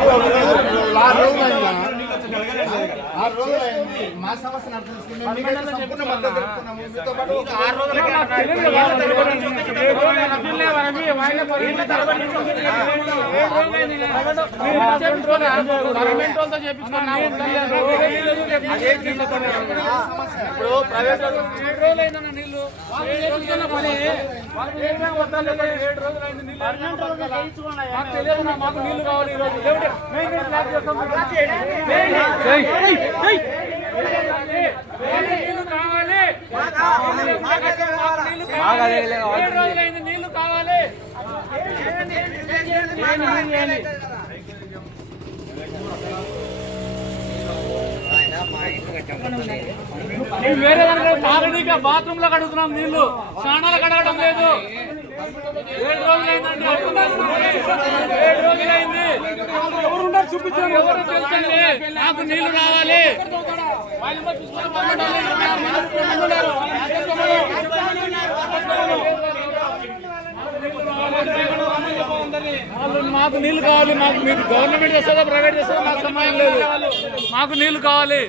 ఆరు రోజులైందా? రోజులైంది. మా సమస్యను అర్థం చేసుకుని మీతో పాటు ఆరు రోజులకి ఇప్పుడు ప్రైవేట్ వాళ్ళు మాకు నీళ్ళు కావాలి. ఈ రోజు మెయిన్ కావాలి ఏడు రోజులైంది నీళ్ళు కావాలి మేము వేరే దాంట్లో తాగనీక బాత్రూమ్లో కడుగుతున్నాం నీళ్ళు స్నానాలు కడగడం లేదు ఏడు రోజులైందండి ఏడు రోజులైంది ఎవరున్నారు ఎవరు తెలుసండి నాకు నీళ్ళు రావాలి వాళ్ళు మాకు నీళ్ళు కావాలి మాకు మీరు గవర్నమెంట్ చేస్తారా ప్రైవేట్ చేస్తారా మాకు సమయం లేదు. మాకు నీళ్ళు కావాలి.